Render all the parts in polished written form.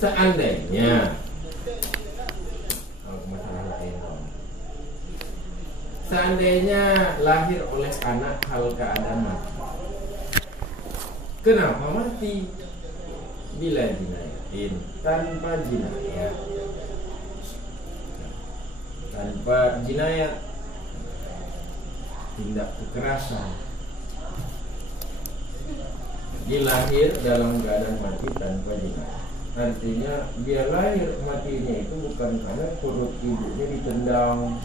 seandainya lahir oleh anak hal keadaan mati. Kenapa mati? Bila jinayatin, tanpa jinayat. Tanpa jinayat, tindak kekerasan. Dia lahir dalam keadaan mati tanpa jinayat. Artinya dia lahir matinya itu bukan karena perut ibunya ditendang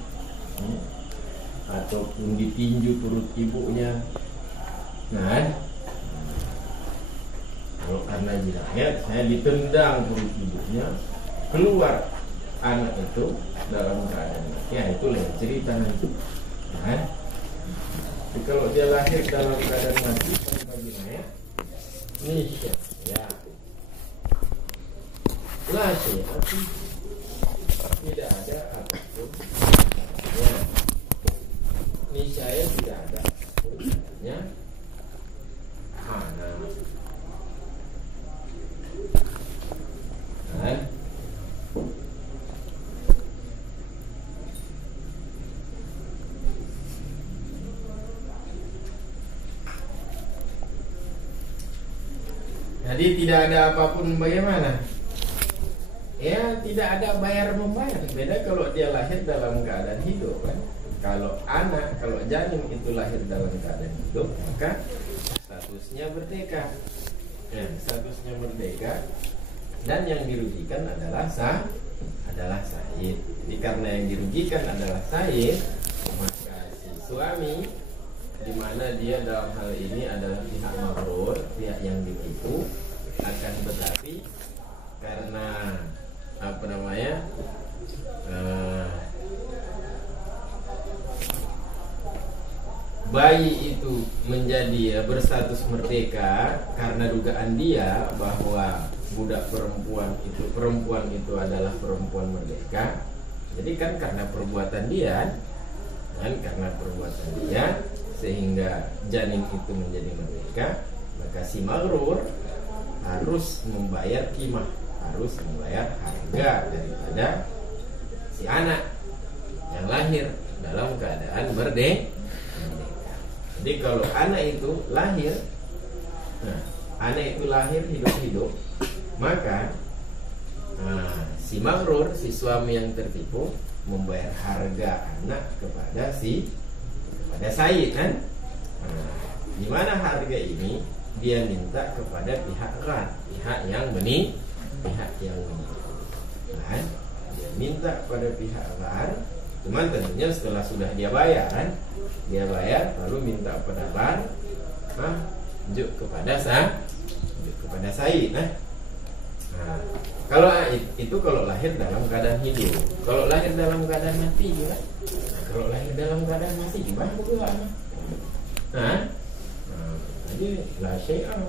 ataupun ditinju perut ibunya. Nah, kalau karena jinayat, saya ditendang perut ibunya, keluar anak itu dalam keadaan mati, ya itu lain cerita nanti. Nah, jadi kalau dia lahir dalam keadaan mati tanpa jinayat, nisya ya lah sih, tidak ada apapun ya, niscaya tidak ada ya mana kan. Jadi tidak ada apapun bagaimana? Ya tidak ada bayar membayar. Beda kalau dia lahir dalam keadaan hidup kan. Kalau anak, kalau janin itu lahir dalam keadaan hidup, maka statusnya merdeka. Ya, statusnya merdeka. Dan yang dirugikan adalah Sayyid. Jadi karena yang dirugikan adalah Sayyid, maka si suami, di mana dia dalam hal ini adalah pihak maghrur, pihak yang ditipu, akan tetapi karena bayi itu menjadi berstatus merdeka karena dugaan dia bahwa budak perempuan itu adalah perempuan merdeka. Jadi kan karena perbuatan dia sehingga janin itu menjadi merdeka, maka si maghrur harus membayar qimah, harus membayar harga daripada si anak yang lahir dalam keadaan merdeka. Jadi kalau anak itu lahir hidup-hidup, maka si maghrur, si suami yang tertipu, membayar harga anak kepada Sayyid kan. Di mana harga ini dia minta kepada pihak ghar, pihak yang menipu. Nah, dia minta pada pihak ghar, cuman tentunya setelah sudah dia bayar kan, dia bayar lalu minta pada ghar, tunjuk kepada Sayyid. Nah, kalau itu kalau lahir dalam keadaan hidup. Kalau lahir dalam keadaan mati juga. Kalau lahir dalam keadaan mati gimana pula? Jadi la syai'a.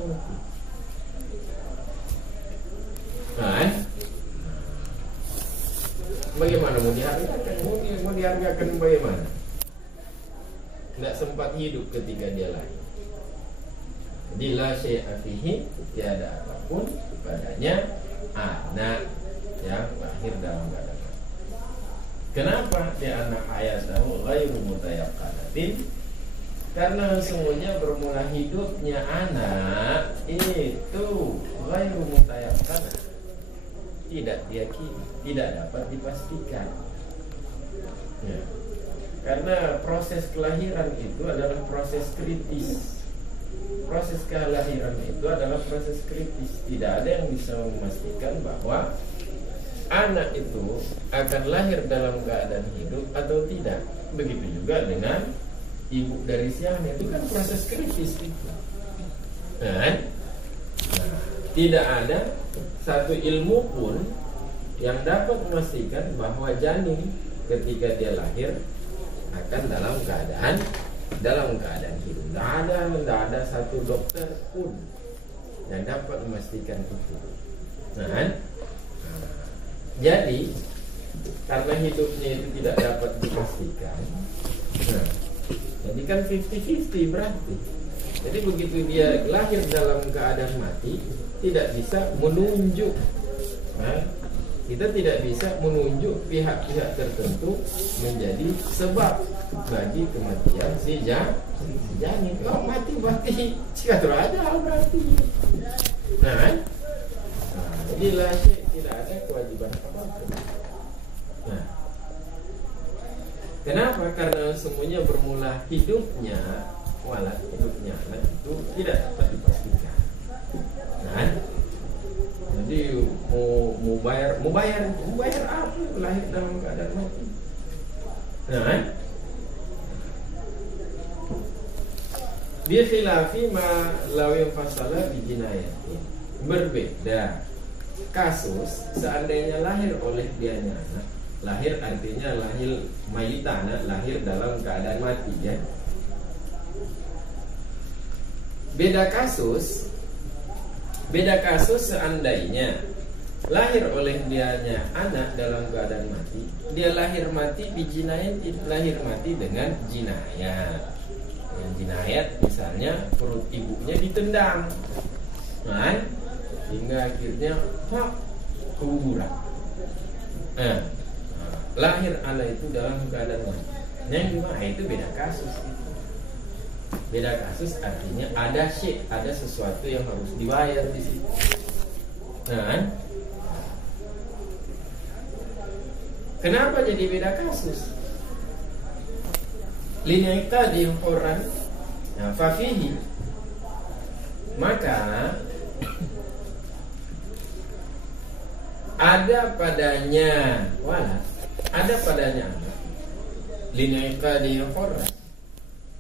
Bagaimana mau dihargakan? Mau dihargakan bagaimana? Tidak sempat hidup ketika dia lahir. Jadi la syai'a fihi, tiada apapun padanya anak yang lahir dalam keadaan. Kenapa dia anak ayatahu ghairu mutayaqqanatin? Karena sesungguhnya bermula hidupnya anak itu ghairu mutayaqqanah, tidak diyakini, tidak dapat dipastikan. Ya. Karena proses kelahiran itu adalah proses kritis. Proses kelahiran itu adalah proses kritis. Tidak ada yang bisa memastikan bahwa anak itu akan lahir dalam keadaan hidup atau tidak. Begitu juga dengan ibu dari si anak, itu kan proses kritis itu. Tidak ada satu ilmu pun yang dapat memastikan bahwa janin ketika dia lahir akan dalam keadaan hidup. Tidak ada satu dokter pun yang dapat memastikan itu. Jadi karena hidupnya itu tidak dapat dipastikan, jadi kan 50-50 berarti. Jadi begitu dia lahir dalam keadaan mati, tidak bisa menunjuk Nah, kita tidak bisa menunjuk pihak-pihak tertentu menjadi sebab bagi kematian si janin. Kalau mati berarti ciatur aja berarti. Nah, jadi la syai' tidak ada kewajiban apapun. Nah, kenapa? Karena semuanya bermula hidupnya walad, hidupnya anak itu tidak dapat dipastikan. Nah, jadi mau bayar apa lahir dalam keadaan mati? Nah, bi khilafi ma law fasala bi jinayatin. Berbeda kasus seandainya lahir oleh dianya anak. Lahir artinya lahir mayitana, lahir dalam keadaan mati ya. Beda kasus seandainya lahir oleh dianya anak dalam keadaan mati, dia lahir mati bijinayan, lahir mati dengan jinayat. Yang jinayat misalnya perut ibunya ditendang, kan? Hingga akhirnya keguguran. Nah, lahir anak itu dalam keadaan mati. Yang gimana? Itu beda kasus. Beda kasus artinya ada syai', ada sesuatu yang harus dibayar di situ. Nah, kenapa jadi beda kasus? Linya tadi orang, nah, fafihi, maka ada padanya wala, ada padanya linya tadi orang.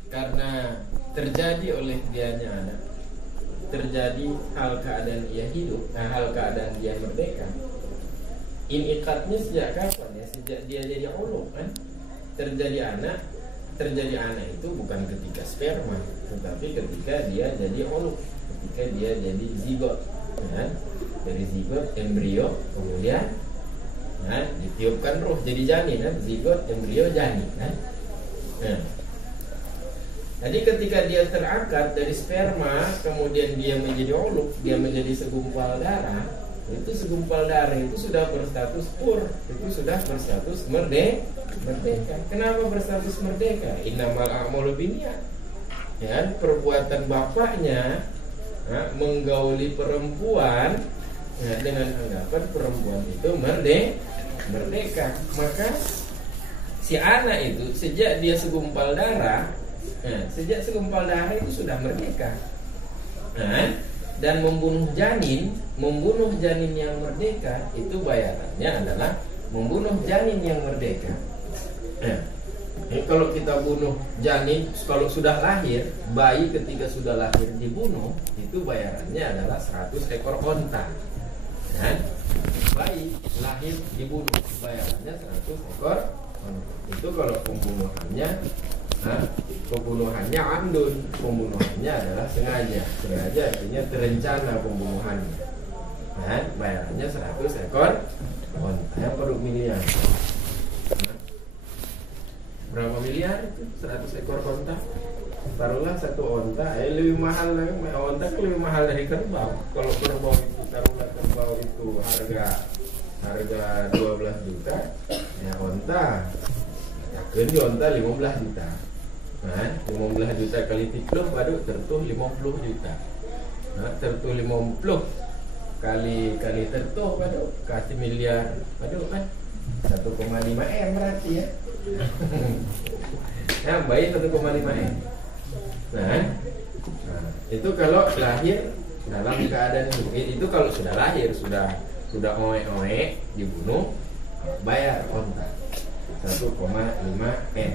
Karena terjadi oleh dianya anak, terjadi hal keadaan ia hidup, hal keadaan dia merdeka. Inikatnya sejak kapan ya? Sejak dia jadi uluk kan? Terjadi anak itu bukan ketika sperma, tetapi ketika dia jadi uluk, ketika dia jadi zigot, kan? Dari zigot embrio kemudian ditiupkan roh jadi janin kan? Zigot embrio janin kan? Nah, jadi ketika dia terangkat dari sperma, kemudian dia menjadi uluk, dia menjadi segumpal darah, itu segumpal darah itu sudah berstatus pur, itu sudah berstatus merdeka. Kenapa berstatus merdeka? Innamal a'malu binniyat. Ya, perbuatan bapaknya menggauli perempuan dengan anggapan perempuan itu merdeka. Maka si anak itu sejak dia segumpal darah, sejak segumpal darah itu sudah merdeka. Dan membunuh janin yang merdeka itu bayarannya adalah membunuh janin yang merdeka. Kalau kita bunuh janin, kalau sudah lahir, bayi ketika sudah lahir dibunuh, itu bayarannya adalah 100 ekor onta. Bayi lahir dibunuh, bayarannya 100 ekor onta. Itu kalau pembunuhannya amdun, pembunuhannya adalah sengaja artinya terencana pembunuhannya. Bayarannya 100 ekor onta. Yang perlu miliar. Berapa miliar itu? 100 ekor onta. Taruhlah satu onta, lebih mahal lagi. Onta kan lebih mahal dari kerbau. Kalau kerbau itu, taruhlah kerbau itu harga 12 juta, ya onta di onta 15 juta. 15 juta kali 30 baru tertuh 50 juta. Tertuh 50 kali tertuh baru kasih miliar. Baru kan 1,5 M berarti ya. Bayi 1,5 M. Itu kalau lahir dalam keadaan itu kalau sudah lahir sudah oe dibunuh, bayar onta 1,5 M.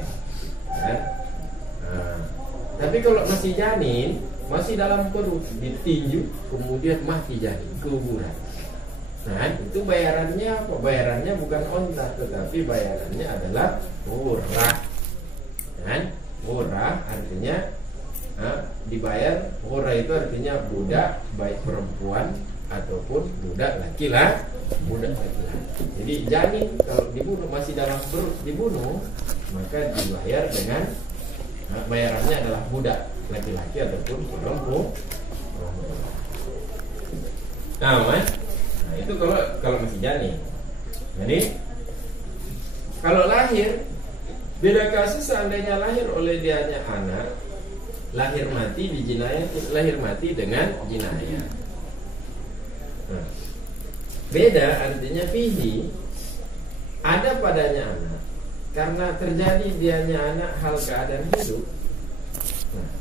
Tapi kalau masih janin, masih dalam perut, ditinju, kemudian mati janin, keguguran. Itu bayarannya apa? Bayarannya bukan onta, tetapi bayarannya adalah murah. Murah artinya dibayar. Murah itu artinya budak, baik perempuan ataupun budak laki-laki. Jadi janin kalau dibunuh masih dalam perut dibunuh, maka dibayar dengan bayarannya adalah budak laki-laki ataupun perempuan. Nah, itu kalau masih janin. Jadi kalau lahir, beda kasus seandainya lahir oleh dianya anak, lahir mati di jinayah, lahir mati dengan jinayah. Nah, beda artinya fihi, ada padanya anak karena terjadi dianya anak hal keadaan hidup. Nah,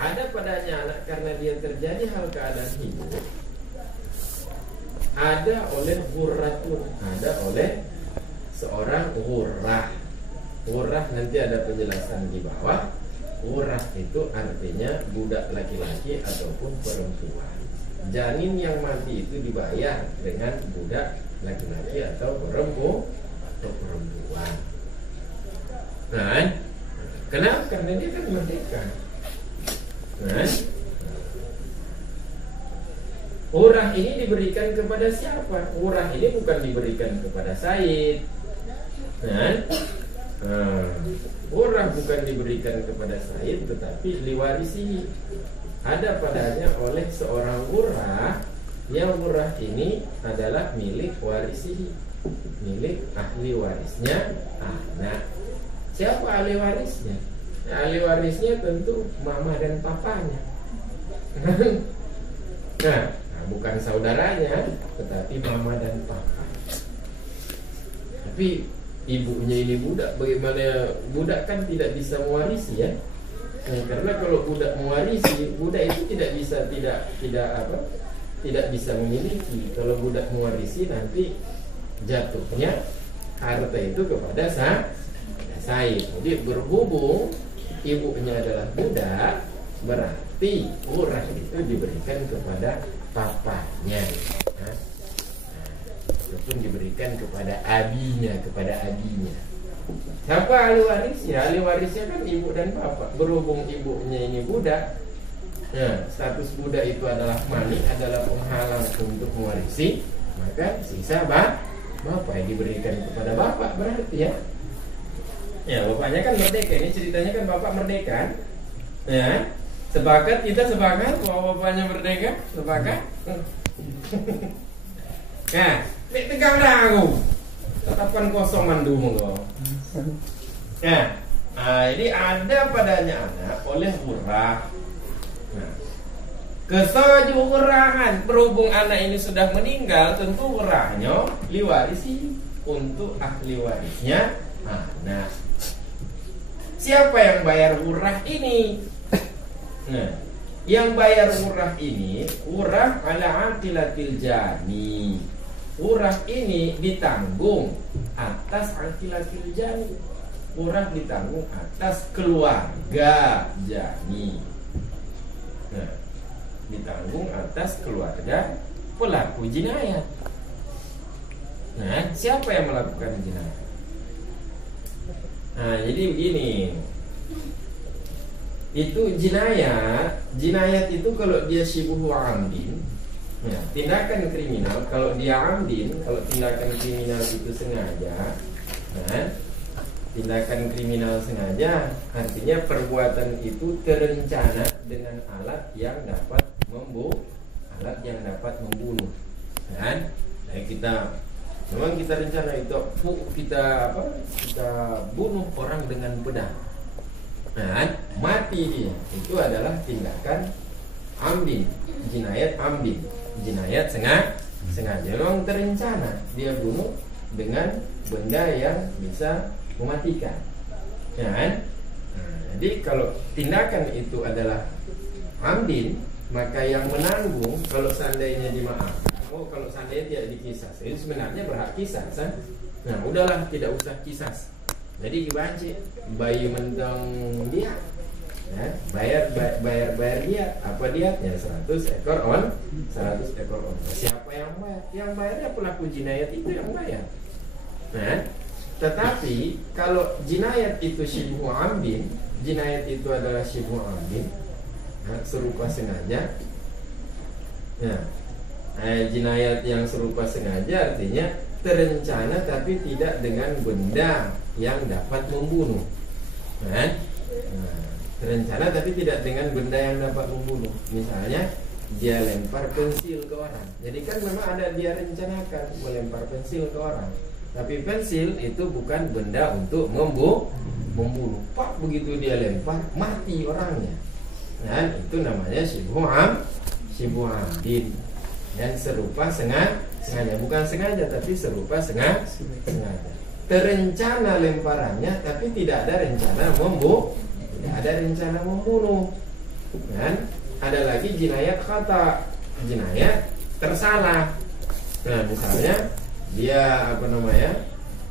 ada padanya anak karena dia terjadi hal keadaan hidup. Ada oleh ghurratun, ada oleh seorang ghurrah. Ghurrah nanti ada penjelasan di bawah. Ghurrah itu artinya budak laki-laki ataupun perempuan. Janin yang mati itu dibayar dengan budak laki-laki atau perempuan. Nah, kenapa? Karena dia kan merdeka. Nah, ghurrah ini diberikan kepada siapa? Ghurrah ini bukan diberikan kepada Said. Nah, ghurrah bukan diberikan kepada Said, tetapi liwarisi, ada padanya oleh seorang ghurrah, yang ghurrah ini adalah milik warisi, milik ahli warisnya anak. Siapa ahli warisnya? Ahli warisnya tentu mama dan papanya. Nah, bukan saudaranya, tetapi mama dan papa. Tapi ibunya ini budak, bagaimana budak kan tidak bisa mewarisi ya? Karena kalau budak mewarisi, budak itu tidak bisa memiliki. Kalau budak mewarisi nanti jatuhnya harta itu kepada Said. Jadi berhubung ibunya adalah budak, berarti ghurrah itu diberikan kepada papanya. Ataupun diberikan kepada abinya, Siapa ahli warisnya? Ahli warisnya kan ibu dan bapak. Berhubung ibunya ini budak, nah, status budak itu adalah mani, adalah penghalang untuk mewarisi, maka sisa bapak yang diberikan kepada bapak berarti ya. Ya, bapaknya kan merdeka. Ini ceritanya kan bapak merdeka. Ya, kita sepakat bahwa bapaknya merdeka, sepakat. Nah, tegang dah aku. Tetapan kosong mandu monggo. Nah, jadi ada padanya anak oleh ghurrah. Nah, kesetuju ghurrahan, berhubung anak ini sudah meninggal, tentu ghurrahnya liwarisi untuk ahli warisnya anak. Siapa yang bayar ghurrah ini? Nah, yang bayar ghurrah ini, ghurrah ala aqilatil jani. Ghurrah ini ditanggung atas aqilatil jani. Ghurrah ditanggung atas keluarga jani. Nah, ditanggung atas keluarga pelaku jinayat. Nah, siapa yang melakukan jinayat? Nah, jadi begini. Itu jinayat itu kalau dia syibuhu amdin, ya, tindakan kriminal. Kalau dia amdin, kalau tindakan kriminal itu sengaja, nah, tindakan kriminal sengaja artinya perbuatan itu terencana dengan alat yang dapat membunuh. Kan? Nah, memang kita rencana itu kita bunuh orang dengan pedang. Nah, mati dia. Itu adalah tindakan amdin, jinayat amdin, jinayat sengaja. Memang terencana dia bunuh dengan benda yang bisa mematikan. Nah, jadi kalau tindakan itu adalah amdin, maka yang menanggung kalau seandainya dimaafkan. Kalau seandainya tidak dikisas, itu sebenarnya berhak kisas. Nah, udahlah, tidak usah kisas. Jadi dibanci bayi mentang dia, ya, bayar dia. Apa diatnya? 100 ekor on. Siapa yang bayar? Yang bayarnya pelaku jinayat itu yang bayar. Nah, tetapi kalau jinayat itu syibhu amdin, jinayat itu adalah syibhu amdin, serupa sengaja. Nah, jinayat yang serupa sengaja artinya terencana tapi tidak dengan benda yang dapat membunuh. Terencana tapi tidak dengan benda yang dapat membunuh. Misalnya dia lempar pensil ke orang. Jadi kan memang ada dia rencanakan melempar pensil ke orang. Tapi pensil itu bukan benda untuk membunuh. Pak, begitu dia lempar mati orangnya. Dan itu namanya syibhu amdin. Dan serupa sengaja, bukan sengaja tapi serupa sengaja. Terencana lemparannya tapi tidak ada rencana membunuh. Dan ada lagi jinayat khata, jinayat tersalah. Nah, misalnya dia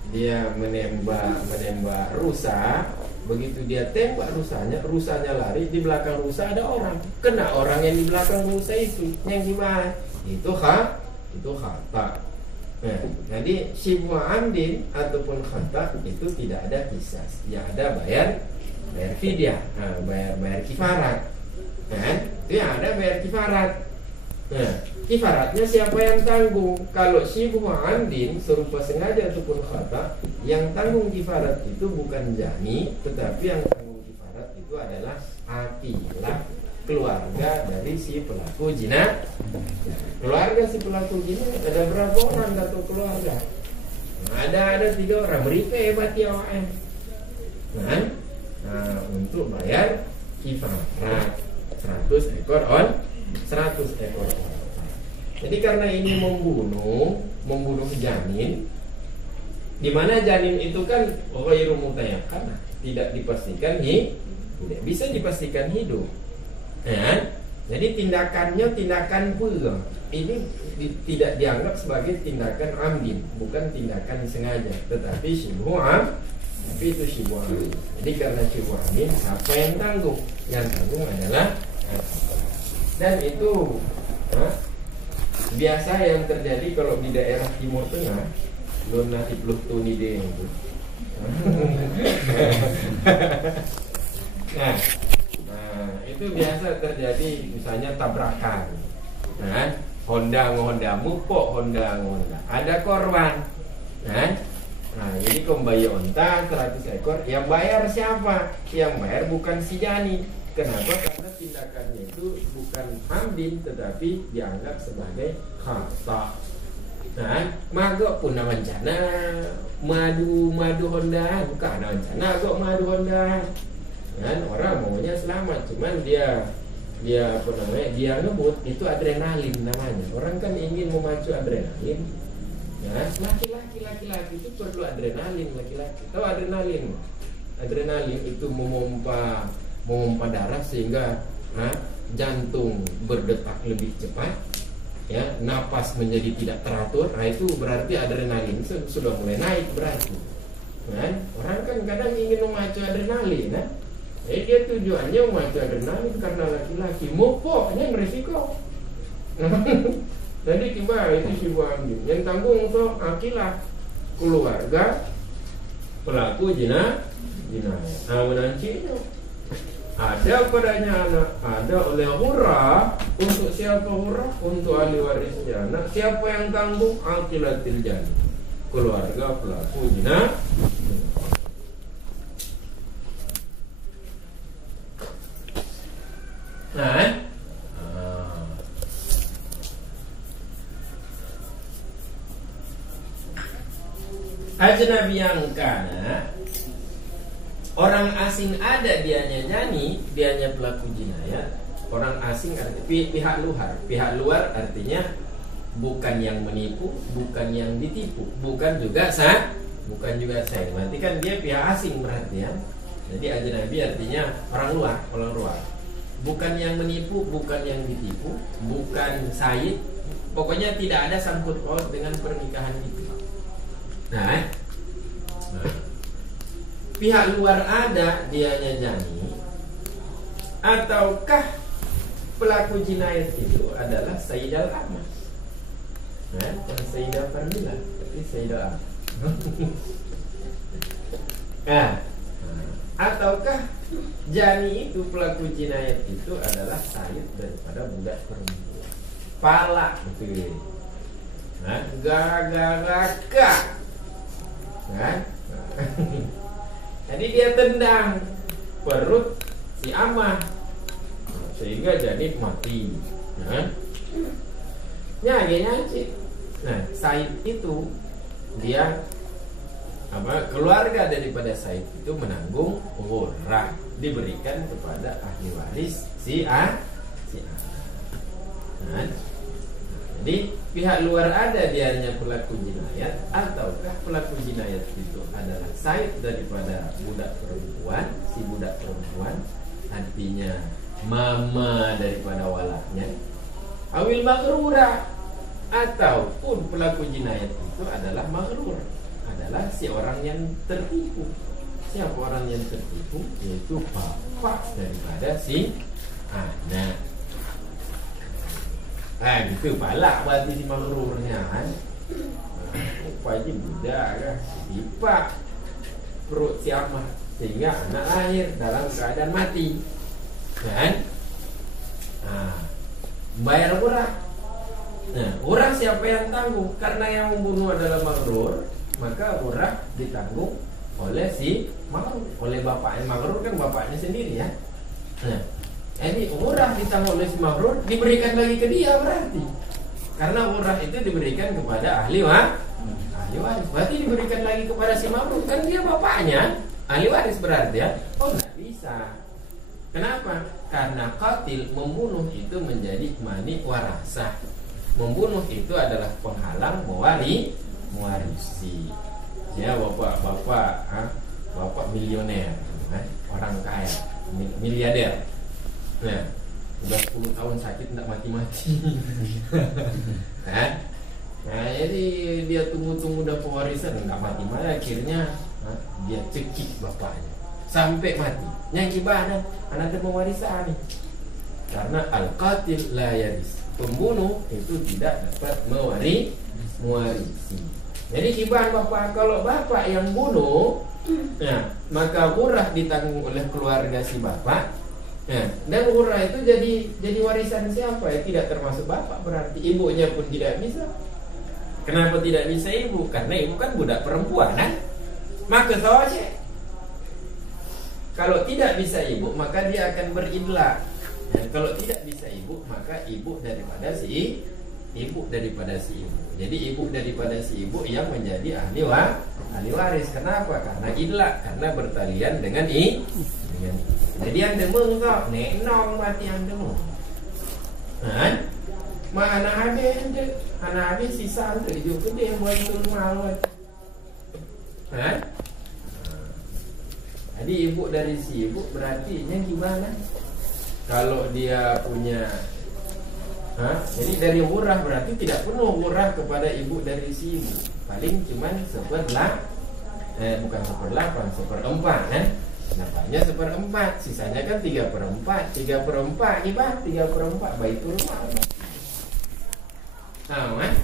dia menembak rusa. Begitu dia tembak rusanya lari, di belakang rusa ada orang, kena orang yang di belakang rusa itu, yang gimana? Itu khata. Nah, jadi syibhu amdin ataupun khata itu tidak ada qisas, yang ada bayar fidyah, bayar kifarat. Nah, itu yang ada bayar kifarat. Nah, kifaratnya siapa yang tanggung? Kalau syibhu amdin serupa sengaja ataupun khata, yang tanggung kifarat itu bukan jani, tetapi yang tanggung kifarat itu adalah akilah, keluarga dari si pelaku zina. Keluarga si pelaku zina ada berapa orang atau keluarga? Ada 3 orang. Beri hebat ya awaknya. Nah, untuk bayar kifarat 100 ekor on 100 ekor on. Jadi karena ini membunuh janin, di mana janin itu kan ghairu mutayaqan, tidak dipastikan tidak bisa dipastikan hidup. Jadi tindakannya tindakan pura. Ini tidak dianggap sebagai tindakan amdin, bukan tindakan sengaja, tetapi syibhu tapi itu syibhu amdin. Jadi karena syibhu amdin, siapa yang tanggung? Yang tanggung adalah, dan itu biasa yang terjadi kalau di daerah Timur Tengah, luna tipluh tuni deh itu. Nah, itu biasa terjadi, misalnya tabrakan. Honda mupok Honda. Ada korban. Nah, jadi kembali onta 100 ekor. Yang bayar siapa? Yang bayar bukan si jani. Kenapa? Karena tindakannya itu bukan amdin, tetapi dianggap sebagai khata. Nah, magok pun wancana madu Honda, bukan wancana agak madu Honda. Dan orang maunya selamat, cuman dia ngebut, itu adrenalin namanya. Orang kan ingin memacu adrenalin. Ya, laki-laki itu perlu adrenalin. Laki-laki tahu adrenalin? Adrenalin itu memompa darah sehingga jantung berdetak lebih cepat, ya, napas menjadi tidak teratur. Nah, itu berarti adrenalin sudah mulai naik berarti. Orang kan kadang ingin memacu adrenalin, dia tujuannya memacu adrenalin karena laki-laki, mupoknya berisiko. Jadi tiba itu syibhu amdin. Yang tanggung untuk akilah, keluarga pelaku jinayah. Menancinya ada padanya anak, ada oleh hurrah. Untuk siapa hurrah? Untuk ahli warisnya anak. Siapa yang tanggung? Aqilatil jani, keluarga pelaku zina. Ajnabi yang kana, orang asing ada dianya jani, dianya pelaku jinayah. Orang asing artinya pihak luar artinya bukan yang menipu, bukan yang ditipu, bukan juga saya. Berarti kan dia pihak asing berarti ya. Jadi ajnabi artinya orang luar. Bukan yang menipu, bukan yang ditipu, bukan sayyid. Pokoknya tidak ada sangkut paut dengan pernikahan itu. Nah, pihak luar ada dianya jani, ataukah pelaku jinayat itu adalah Sayyidah Ahmad? Bukan Sayyidah Fardila, tapi Sayyidah Ahmad. Ataukah jani itu, pelaku jinayat itu adalah sayyid daripada budak perempuan? Palak betul. Gagak. Jadi dia tendang perut si Amah. sehingga Janib mati. Nah, nah, Said itu dia keluarga daripada Said itu menanggung Ghurrah, diberikan kepada ahli waris si A. Nah, jadi pihak luar ada dianya pelaku jinayat, ataukah pelaku jinayat itu adalah Said daripada budak perempuan, si budak perempuan, artinya mama daripada walaknya, awil maghrurah, ataupun pelaku jinayat itu adalah maghrur, adalah si orang yang tertipu. Siapa orang yang tertipu? Yaitu bapak daripada si anak. Gitu balak berarti si maghrurnya kan. Rupanya budak kan, tipak perut si amah sehingga anak lahir dalam keadaan mati. Kan? Bayar Ghurrah. Nah, Ghurrah siapa yang tanggung? Karena yang membunuh adalah maghrur, maka Ghurrah ditanggung oleh si maghrur, oleh bapaknya. Maghrur kan bapaknya sendiri ya. Nah, jadi Ghurrah ditanggung oleh si maghrur, diberikan lagi ke dia berarti. Karena Ghurrah itu diberikan kepada ahli waris. Berarti diberikan lagi kepada si maghrur, kan dia bapaknya, ahli waris berarti ya. Oh, nggak bisa. Kenapa? Karena qatil membunuh itu menjadi mani warasah. Membunuh itu adalah penghalang mewarisi. Ya, bapak milioner, orang kaya, miliarder. Nah, udah 10 tahun sakit tidak mati-mati. Nah, jadi dia tunggu-tunggu dapat warisan tidak mati-mati, akhirnya dia cekik bapaknya sampai mati. Yang gimana? Anak ada mewarisan nih. Karena al-qatil la yaris, pembunuh itu tidak dapat mewarisi. Jadi gimana bapak? Kalau bapak yang bunuh, nah, maka Ghurrah ditanggung oleh keluarga si bapak. Nah, dan Ghurrah itu jadi warisan siapa? Ya, tidak termasuk bapak, berarti ibunya pun tidak bisa. Kenapa tidak bisa ibu? Karena ibu kan budak perempuan kan? Maka saja kalau tidak bisa ibu, maka dia akan beridlak. Dan kalau tidak bisa ibu, maka ibu daripada si ibu. Jadi ibu daripada si ibu yang menjadi ahli waris. Kenapa? Karena idlak, karena bertalian dengan jadi yang demung kok, nenong mati yang demung. Anak habis sisa tu juga dia buat itu malu. Jadi ibu dari si ibu berarti nya gimana? Kalau dia punya jadi dari Ghurrah berarti tidak penuh Ghurrah kepada ibu dari si ibu. Paling cuman bukan 1/8 kan? Nampaknya 1/4, sisanya kan 3/4. 3/4 gimana? 3/4 baitul mal. Tahu kan?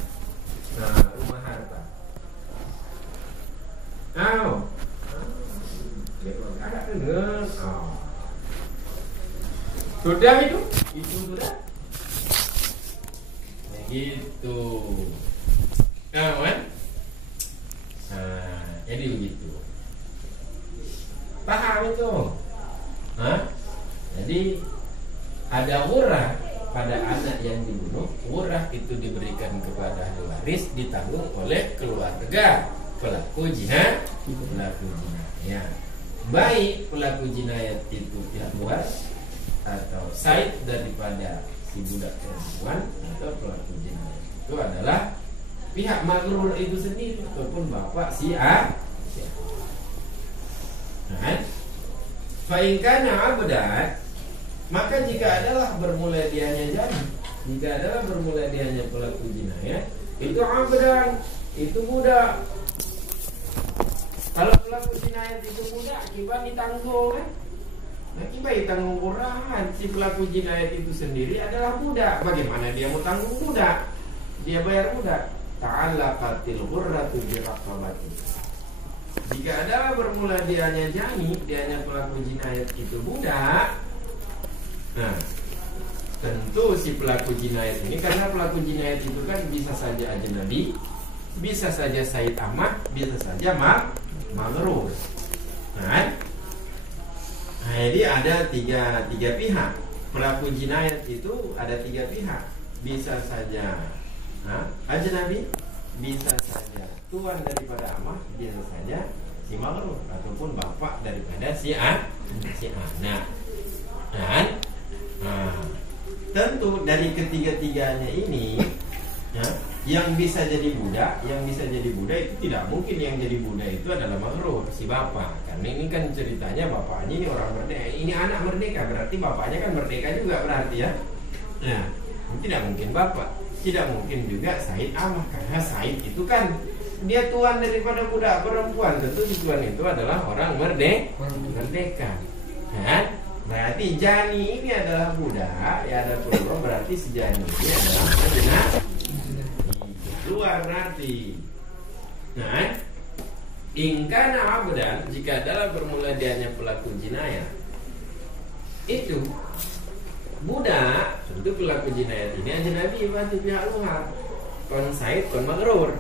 Nah, rumah harta. Tahu? Ada dengar. Sudah itu sudah. Gitu. Tahu kan? Jadi begitu. Paham itu? Jadi ada Ghurrah pada anak yang dibunuh. Ghurrah itu diberikan kepada ahli waris, ditanggung oleh keluarga pelaku jinayat. Baik pelaku jinayat itu pihak luar atau Said daripada si budak perempuan, atau pelaku jinayat itu adalah pihak maghrur itu sendiri ataupun bapak si A. Fa'in kana abdan, maka jika adalah bermula dianya jadi, jika adalah bermula dianya pelaku jinayat, itu abdan, itu budak. Kalau pelaku jinayat itu budak, akibat ditanggung kan? Akibat ditanggung Ghurrah. Si pelaku jinayat itu sendiri adalah budak. Bagaimana dia mau tanggung budak? Dia bayar budak. Ta'allaqatil ghurratu bi raqabati. Jika adalah bermula dianya jani, dianya pelaku jinayat itu budak. Nah, tentu si pelaku jinayat ini, karena pelaku jinayat itu kan bisa saja ajnabi, bisa saja Said Ahmad, bisa saja maghrur. Nah, jadi ada tiga pihak. pelaku jinayat itu ada 3 pihak. Bisa saja ajnabi, bisa saja tuan daripada amah, bisa saja si maghrur ataupun bapak daripada si anak. Tentu dari ketiga-tiganya ini yang bisa jadi budak itu tidak mungkin yang jadi budak itu adalah maghrur, si bapak. Karena ini kan ceritanya bapaknya ini orang merdeka, ini anak merdeka, berarti bapaknya kan merdeka juga berarti ya. Nah, tidak mungkin bapak, tidak mungkin juga Said amah, karena Said itu kan dia tuan daripada budak perempuan, tentu si tuan itu adalah orang merdeka. Berarti Jani ini adalah budak, ya ada peluang, berarti si Jani ini adalah ajnabi. Keluar berarti. Ingkana abdan, jika adalah bermula dianya pelaku jinayat, itu budak, tentu pelaku jinayat ini ajnabi berarti pihak luar. Kon Said, kon maghrur.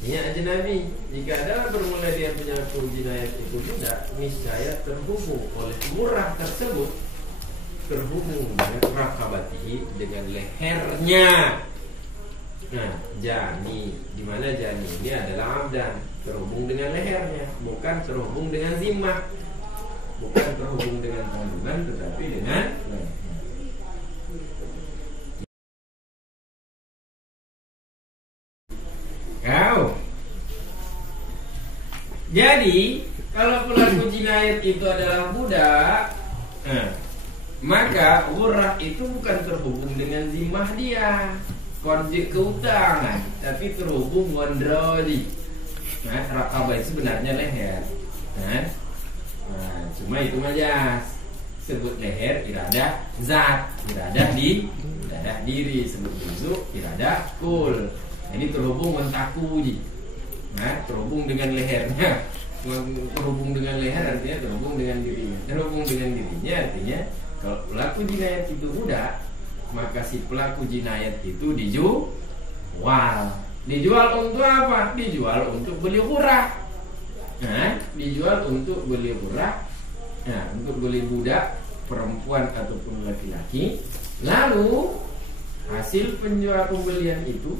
Ini ajnabi. Jika adalah bermula dia punya pelaku jinayat itu budak, niscaya terhubung oleh murah tersebut, terhubung dengan rakabati, dengan lehernya. Jani, di mana Jani ini adalah abdan, terhubung dengan lehernya, bukan terhubung dengan zimmah, bukan terhubung dengan tanggungan, tetapi dengan kau. Jadi kalau pelaku jinayat itu adalah budak, maka ghurrah itu bukan terhubung dengan zimmah dia, konjek keutangan, tapi terhubung gondroli. Rakabah itu sebenarnya leher. Cuma itu majas. Sebut leher irada zat, irada diri, sebut juzu irada kul. Ini terhubung mentakuji. Terhubung dengan lehernya. Terhubung dengan leher artinya terhubung dengan dirinya. Terhubung dengan dirinya artinya kalau pelaku jinayat itu budak, maka si pelaku jinayat itu dijual. Dijual untuk apa? Dijual untuk beli hurah. Dijual untuk beli hurah. Untuk beli budak perempuan ataupun laki-laki. Lalu hasil penjual pembelian itu,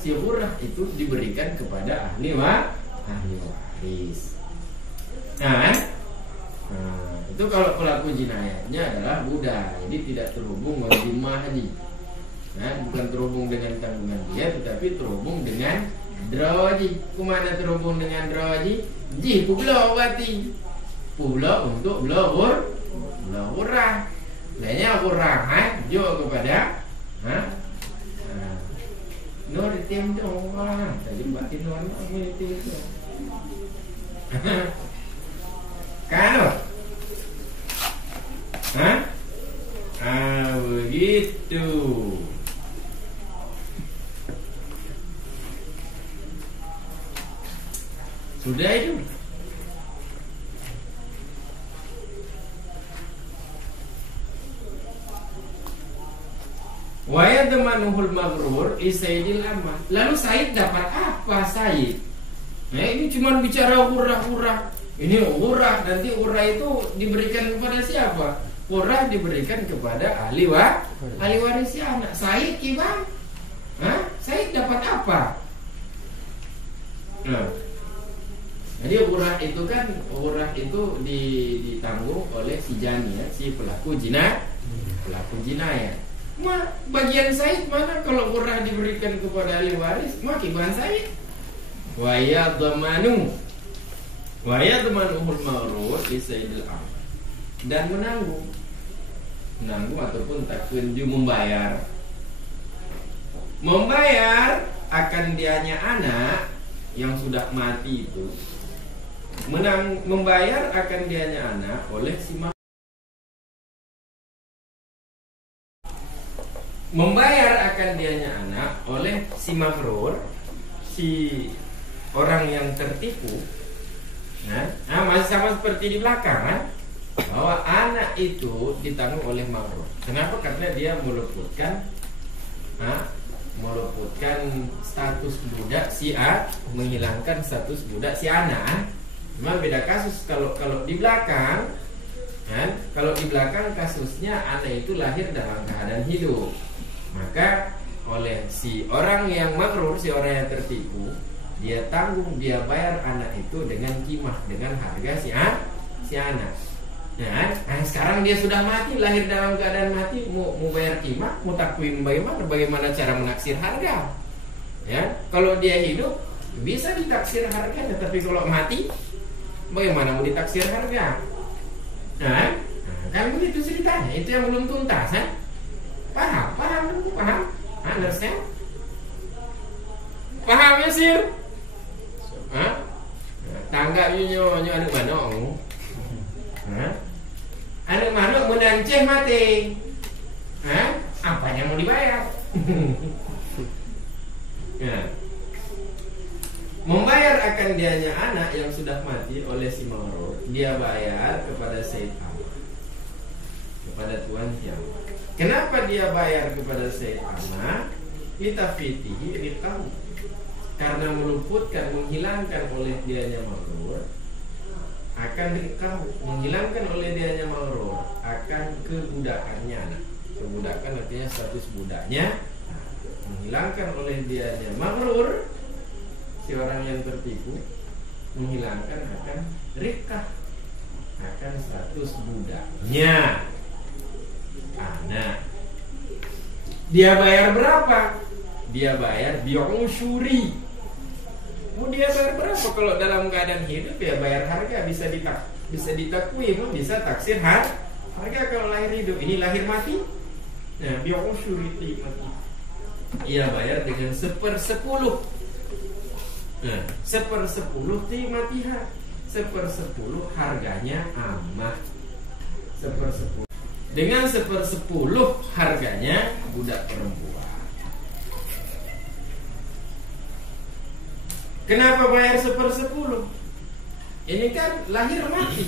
si hurah itu diberikan kepada ahli waris. Itu kalau pelaku jinayatnya adalah budak, jadi tidak terhubung dengan zimmah haji. Bukan terhubung dengan tanggungan dia, tetapi terhubung dengan droji. Kemana terhubung dengan droji? Publo berarti publo untuk hurah. Lainnya hurah, jual kepada Nur tim dong, tadi batin normal itu. Kan? Begitu. Sudah itu. Wa yadmanuhul maghrur isaidil amah. Lalu Said dapat apa Said? Ini cuma bicara hurah-hurah. Ini hurah, nanti hurah itu diberikan kepada siapa? Hurah diberikan kepada ahli waris si anak. Said gimana? Said dapat apa? Jadi hurah itu kan, hurah itu ditanggung oleh si Jani, si pelaku jinayat. Bagian Said mana kalau hurah diberikan kepada ahli waris? Kiban Said. Wa yadmanuhul maghrur li sayyidil am, dan menanggung ataupun takunju membayar akan dianya anak yang sudah mati itu, membayar akan dianya anak oleh si membayar akan dianya anak oleh si maghrur, si orang yang tertipu. Masih sama seperti di belakang, bahwa anak itu ditanggung oleh maghrur. Kenapa? Karena dia meluputkan status budak si A, menghilangkan status budak si anak. Cuma beda kasus kalau di belakang, Kan? Kalau di belakang kasusnya anak itu lahir dalam keadaan hidup, maka oleh si orang yang magrur, si orang yang tertipu, dia tanggung, dia bayar anak itu dengan kimah, dengan harga si anak. Nah, sekarang dia sudah mati, lahir dalam keadaan mati, mau bayar kimah, mau takwim bagaimana cara menaksir harga? Ya, kalau dia hidup bisa ditaksir harganya, tapi kalau mati, bagaimana mau ditaksir harga? Nah, kan begitu ceritanya. Itu yang belum tuntas, kan? Paham? Understand? Paham ya sir? Tanggap nyo anak manok. Anak manok menanceh mati. Apa yang mau dibayar? Membayar akan dianya anak yang sudah mati oleh si magrur, dia bayar kepada Sayyid Ahmad, kepada Tuan Hyam. Kenapa dia bayar kepada Sayyid Ahmad? Kita fitihi ritahu, karena meluputkan, menghilangkan oleh dianya magrur akan rikahu, menghilangkan oleh dianya magrur akan kebudakannya anak. Kebudakan artinya status budaknya, menghilangkan oleh dianya magrur, si orang yang tertipu, menghilangkan akan rikah, akan status budaknya anak. Dia bayar berapa? Dia bayar bi'usyuri. Mau dia bayar berapa? Kalau dalam keadaan hidup ya bayar harga, bisa ditakwim, bisa taksir harga. Kalau lahir hidup, ini lahir mati, nah bi'usyuri mati. Ia bayar dengan 1/10. Nah, 1/10 timatiha, 1/10 harganya amah, 1/10. Dengan 1/10 harganya budak perempuan. Kenapa bayar 1/10? Ini kan lahir mati.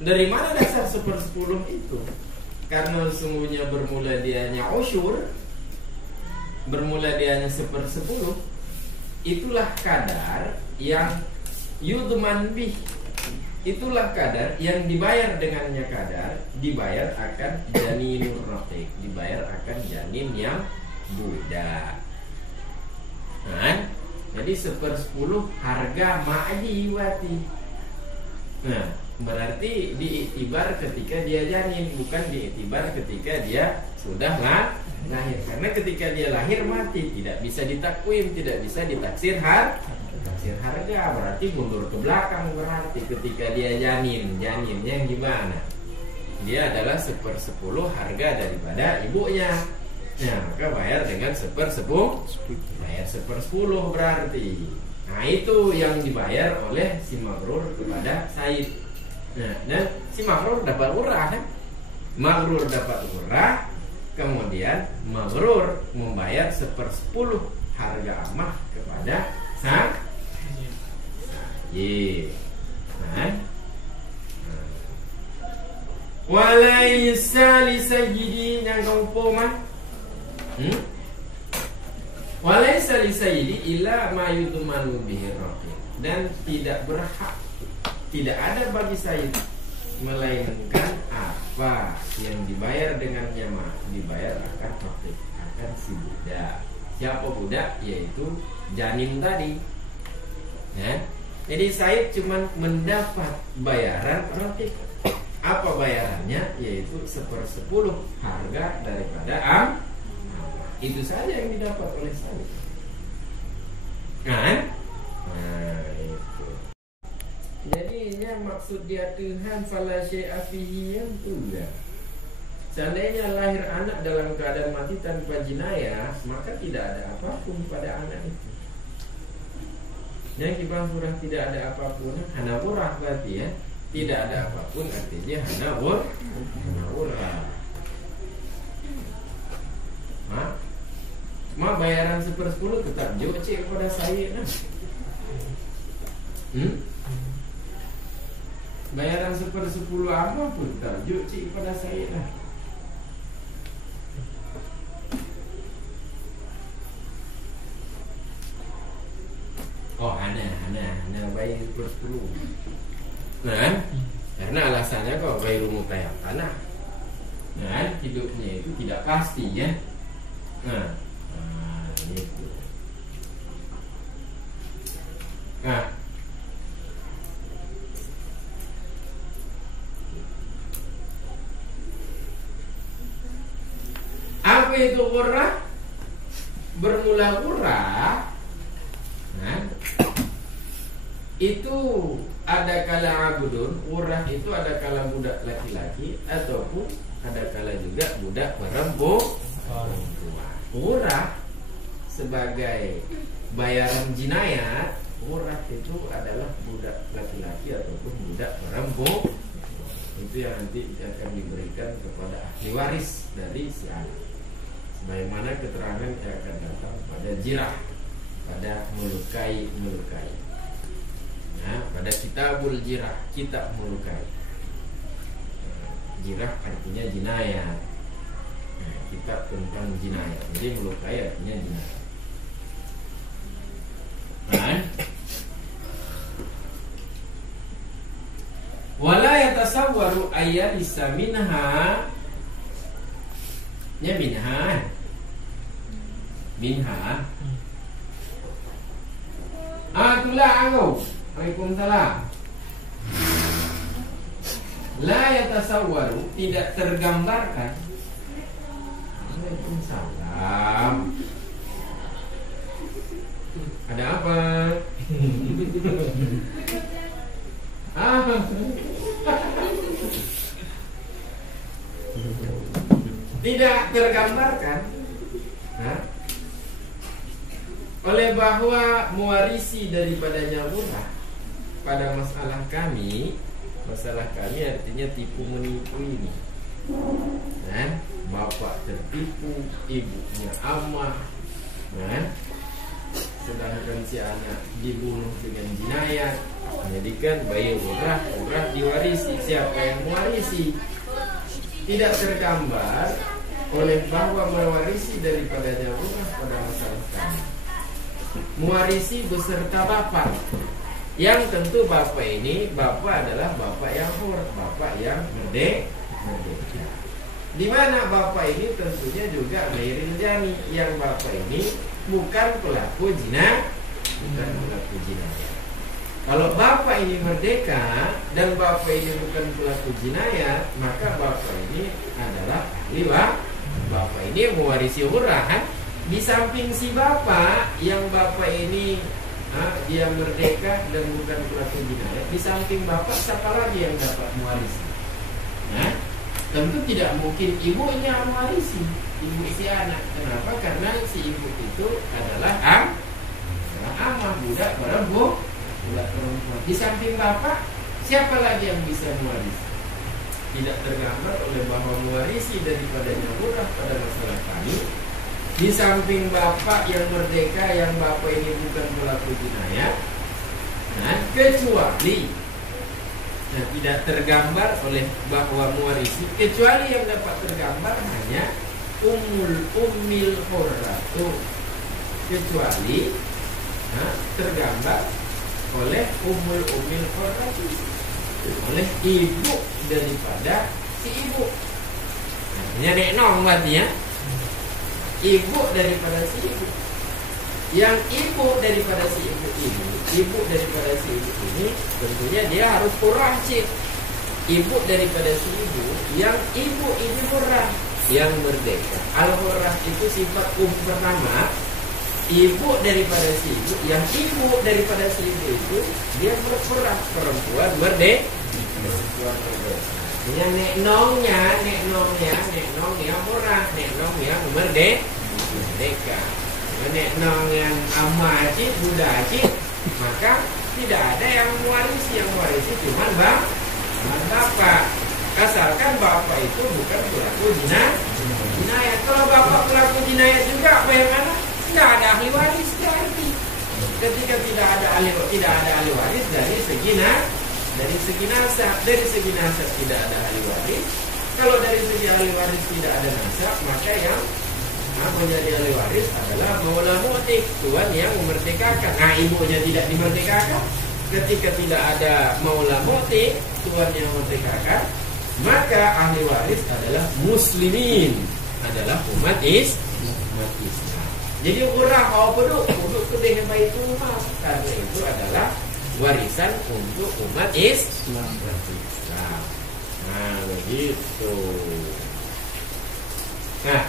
Dari mana dasar 1/10 itu? Karena sesungguhnya bermula dianya usyur, bermula dianya 1/10. Itulah kadar yang yudman bih. Itulah kadar yang dibayar dengannya kadar, dibayar akan janinur raqiq, dibayar akan janin yang budak. Nah, jadi 1/10 harga ma'jiwati. Nah, berarti diiktibar ketika dia janin, bukan diiktibar ketika dia sudah lahir. Karena ketika dia lahir mati, tidak bisa ditakwim, tidak bisa ditaksir harga, berarti mundur ke belakang. Berarti ketika dia janinnya gimana? Dia adalah 1/10 harga daripada ibunya. Nah, maka bayar dengan 1/10, bayar 1/10 berarti. Nah, itu yang dibayar oleh si magrur kepada Said. Nah, dan si magrur dapat urah, kan? Magrur dapat urah, kemudian magrur membayar 1/10 harga amah kepada Said. Walaysa li sayyidi yang kau mah. Walaysa li sayyidi illa ma yudmanu bihi raqiq. Dan tidak berhak, tidak ada bagi Sayyid melainkan apa yang dibayar dengannya mah, dibayar akan raqiq, akan si budak. Siapa budak? Yaitu janin tadi. Ya. Jadi Said cuma mendapat bayaran raqiq. Apa bayarannya? Yaitu 1/10 harga daripada itu saja yang didapat oleh Said. Nah, itu. Jadi yang maksud dia Tuhan fala syai'a fihi ya. Seandainya lahir anak dalam keadaan mati tanpa jinayah, maka tidak ada apapun pada anak itu. Yang dibahas surah tidak ada apapun, hana murah berarti ya. Tidak ada apapun artinya hana murah. Ma bayaran 1/10 tetap cek kepada saya nah. Bayaran 1/10 apa pun tetap cek kepada saya nah. Oh, hana bayar 1/10. Nah, karena alasannya kok ghairu mutayaqanah. Nah, hidupnya itu tidak pasti ya. Nah, itu. Nah, apa itu qurrah? Bermula qurrah. Nah, itu ada kala abudun. Qurrah itu ada kala budak laki-laki ataupun ada kala juga budak perempuan. Qurrah sebagai bayaran jinayat, qurrah itu adalah budak laki-laki ataupun budak perempuan. Itu yang nanti akan diberikan kepada ahli waris dari si anak. Sebagaimana keterangan yang akan datang pada jirah, pada melukai. Nah, pada kitabul jirah, kitab melukai. Jirah artinya jinayat. Nah, kitab tentang jinayat. Jadi melukai artinya jinayat. Kan? Wala yatasawwaru ayyalisa minha. Ya minha. Itulah aku. Waalaikumsalam. La yatasawwaru, tidak tergambarkan. Waalaikumsalam. Ada apa? Tidak tergambarkan oleh bahwa mewarisi daripadanya qurrah pada masalah kami artinya tipu menipu ini. Bapak tertipu, ibunya amah, sedangkan si anak dibunuh dengan jinayat. Menjadikan bayi qurrah diwarisi. Siapa yang mewarisi? Tidak tergambar oleh bahwa mewarisi daripadanya qurrah pada masalah kami. Mewarisi beserta bapak, yang tentu bapak ini adalah bapak yang hur, bapak yang merdeka. Di mana bapak ini tentunya juga ghairil jani, yang bapak ini bukan pelaku jinayat. Kalau bapak ini merdeka dan bapak ini bukan pelaku jinayat, maka bapak ini adalah ahli waris. Bapak ini mewarisi qurrah kan? Di samping si bapak yang bapak ini dia merdeka dan bukan pelaku jinayat, di samping bapak siapa lagi yang dapat mewarisi? Tentu tidak mungkin ibunya mewarisi, ibu si anak. Kenapa? Karena si ibu itu adalah amah, budak perempuan. Di samping bapak, siapa lagi yang bisa mewarisi? Tidak tergambar oleh bahwa mewarisi daripadanya qurrah pada masalah kami. Di samping bapak yang merdeka, yang bapak ini bukan pelaku jinayat, kecuali tidak tergambar oleh bahwa mewarisi, kecuali yang dapat tergambar hanya ummil hurratu, kecuali tergambar oleh ummil hurratu, oleh ibu daripada si ibu. Artinya nek nong berarti ya, ibu daripada si ibu. Yang ibu daripada si ibu ini, tentunya dia harus qurrah cik. Ibu daripada si ibu, yang ibu ini qurrah, yang merdeka. Al-hurrah itu sifat pertama. Ibu daripada si ibu, yang ibu daripada si ibu itu dia qurrah, perempuan merdeka. Yang nek nongnya qurrah, nek nong yang merdeka. Nek nong yang amah cik, budak cik, maka tidak ada yang mewarisi. Yang mewarisi cuma bapak. Asalkan bapak itu bukan pelaku jinayat. Kalau bapak pelaku jinayat juga, bagaimana? Tidak ada ahli waris berarti. Ketika tidak ada ahli waris dari segi nasab tidak ada ahli waris. Kalau dari segi ahli waris tidak ada nasab, maka yang menjadi ahli waris adalah maula mu'tik, tuan yang memerdekakan. Ibunya tidak dimerdekakan. Ketika tidak ada maula mu'tik, tuan yang memerdekakan, Maka ahli waris adalah muslimin, adalah umat Islam. Jadi orang apa duduk ke dengan baik rumah, karena itu adalah warisan untuk umat Islam. Nah, begitu. Nah,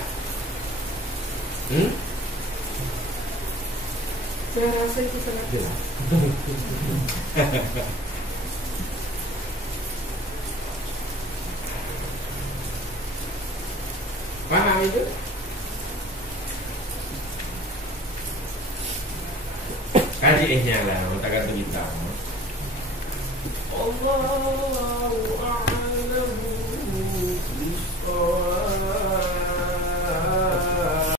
saya rasa itu sangat jelas. Paham itu? Kajiannya lah, mengatakan kita. Allahu a'lamu bishawab.